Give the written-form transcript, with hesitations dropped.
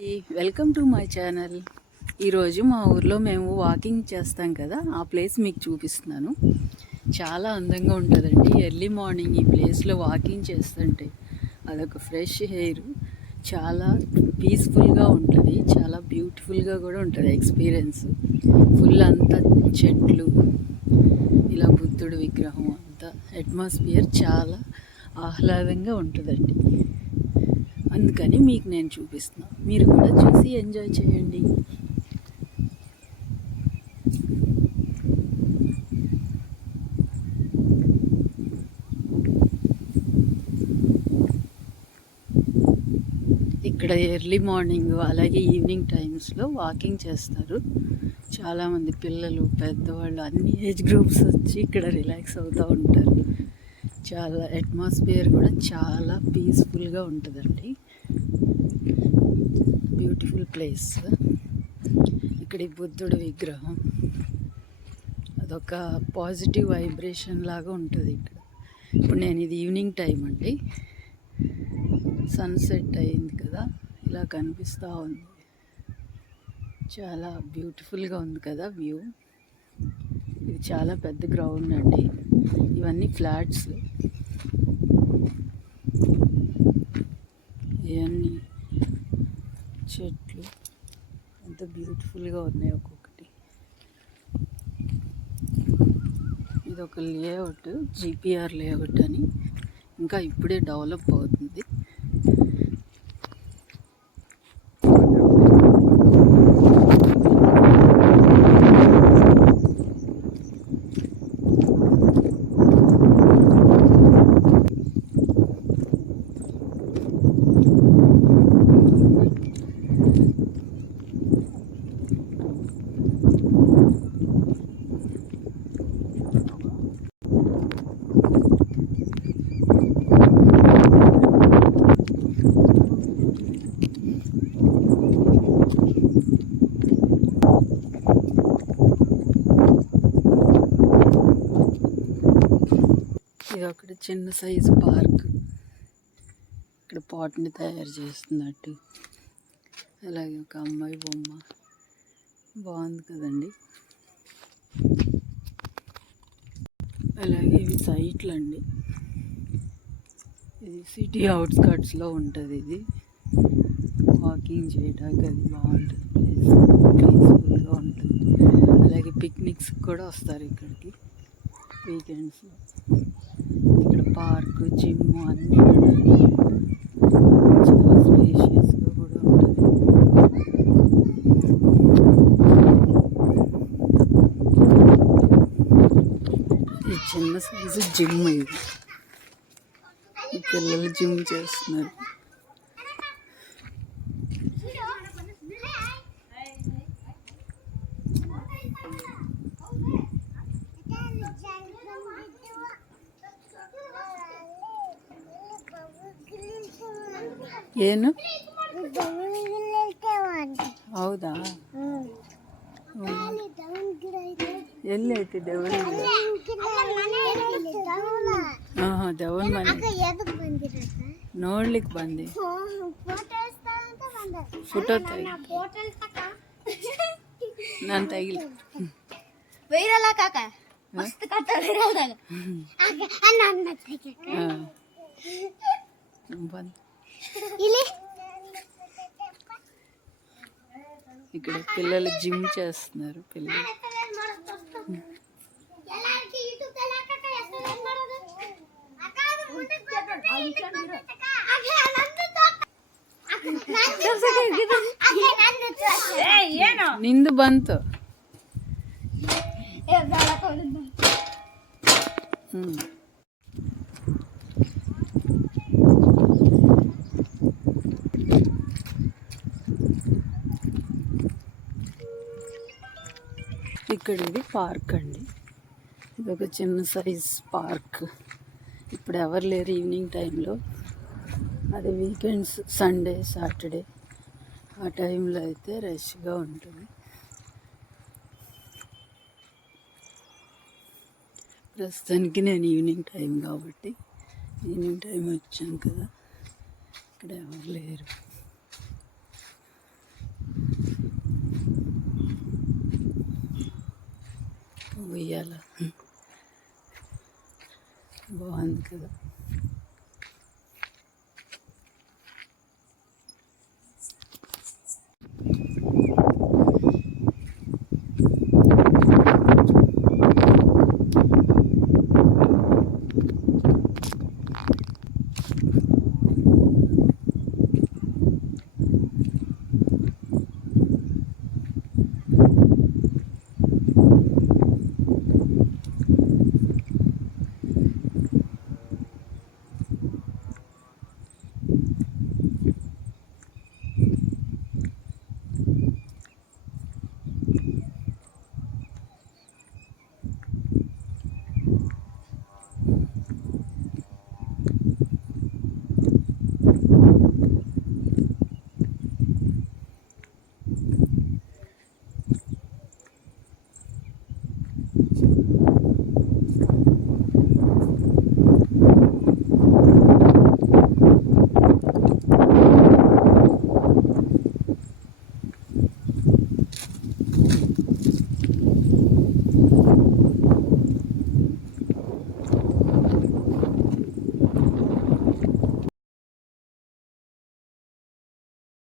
Welcome to my channel. ఈరోజు మా ఊర్లో మేము వాకింగ్ చేస్తాం కదా, ఆ ప్లేస్ మీకు చూపిస్తున్నాను. చాలా అందంగా ఉంటుందండి. ఎర్లీ మార్నింగ్ ఈ ప్లేస్లో వాకింగ్ చేస్తుంటే అదొక ఫ్రెష్ ఎయిర్, చాలా పీస్ఫుల్గా ఉంటుంది, చాలా బ్యూటిఫుల్గా కూడా ఉంటుంది ఎక్స్పీరియన్స్. ఫుల్ అంతా చెట్లు, ఇలా బుద్ధుడు విగ్రహం, అంతా అట్మాస్ఫియర్ చాలా ఆహ్లాదంగా ఉంటుందండి. అందుకని మీకు నేను చూపిస్తున్నా, మీరు కూడా చూసి ఎంజాయ్ చేయండి. ఇక్కడ ఎర్లీ మార్నింగ్ అలాగే ఈవినింగ్ టైమ్స్లో వాకింగ్ చేస్తారు. చాలామంది పిల్లలు, పెద్దవాళ్ళు, అన్ని ఏజ్ గ్రూప్స్ వచ్చి ఇక్కడ రిలాక్స్ అవుతూ ఉంటారు. చాలా అట్మాస్ఫియర్ కూడా చాలా పీస్ఫుల్గా ఉంటుందండి. Beautiful place. ఇక్కడ బుద్ధుడు విగ్రహం, అదొక పాజిటివ్ వైబ్రేషన్ లాగా ఉంటుంది ఇక్కడ. ఇప్పుడు నేను ఇది ఈవినింగ్ టైం అండి, సన్సెట్ అయింది కదా, ఇలా కనిపిస్తూ ఉంది. చాలా బ్యూటిఫుల్గా ఉంది కదా వ్యూ. ఇది చాలా పెద్ద గ్రౌండ్ అండి, ఇవన్నీ ఫ్లాట్స్, ఇవన్నీ చెట్లు ఎంత బ్యూటిఫుల్గా ఉన్నాయి ఒక్కొక్కటి. ఇది ఒక లేఅవుట్, జీపీఆర్ లేఅవుట్ అని, ఇంకా ఇప్పుడే డెవలప్ అవుతుంది. ఇది ఒకటి చిన్న సైజు పార్క్. ఇక్కడ పాట్ని తయారు చేస్తున్నట్టు, అలాగే ఒక అమ్మాయి బొమ్మ, బాగుంది కదండి. అలాగే ఇవి సైట్లు అండి. ఇది సిటీ అవుట్స్కట్స్లో ఉంటుంది. ఇది వాకింగ్ చేయడానికి అది బాగుంటుంది ప్లేస్, పీస్ఫుల్గా ఉంటుంది. అలాగే పిక్నిక్స్ కూడా వస్తారు ఇక్కడికి వీకెండ్స్లో. ఇక్కడ పార్క్, జిమ్ అన్నీ ఉన్నాయి. చాలా స్పేషియస్గా కూడా ఉంటుంది. ఇది చిన్న సైజు జిమ్. ఇది ఈ పిల్లలు జిమ్ చేస్తున్నారు. ಏನು ಹೌದಾ? ಎಲ್ಲೈತಿ ದೇವನ? ಹಾಂ, ದೇವನ ಮನೆ ನೋಡ್ಲಿಕ್ಕೆ ಬಂದೆ. ಫೋಟೋ ತೆಗಿ, ನಾನು ತೆಗಿಲಿ. ವೈರಲ್ ಕಾಕ ಮಸ್ತ್ ಕಟ್ಟ ವೈರಲ್ ದಾಗ ಬಂದು ಇಲ್ಲಿ ఇక్కడ పిల్లలు జిమ్ చేస్తున్నారు. పిల్లలు ನಿಂದು ಬಂತು. ఇక్కడ ఇది పార్క్ అండి. ఇది ఒక చిన్న సైజ్ పార్క్. ఇప్పుడు ఎవరు లేరు ఈవినింగ్ టైంలో. అదే వీకెండ్స్, సండే, సాటర్డే ఆ టైంలో అయితే రష్గా ఉంటుంది. ప్రస్తుతానికి నేను ఈవినింగ్ టైం కాబట్టి ఈవినింగ్ టైం వచ్చాను కదా, ఇక్కడ ఎవరు లేరు. ఉయ్యాల బాగుంది కదా.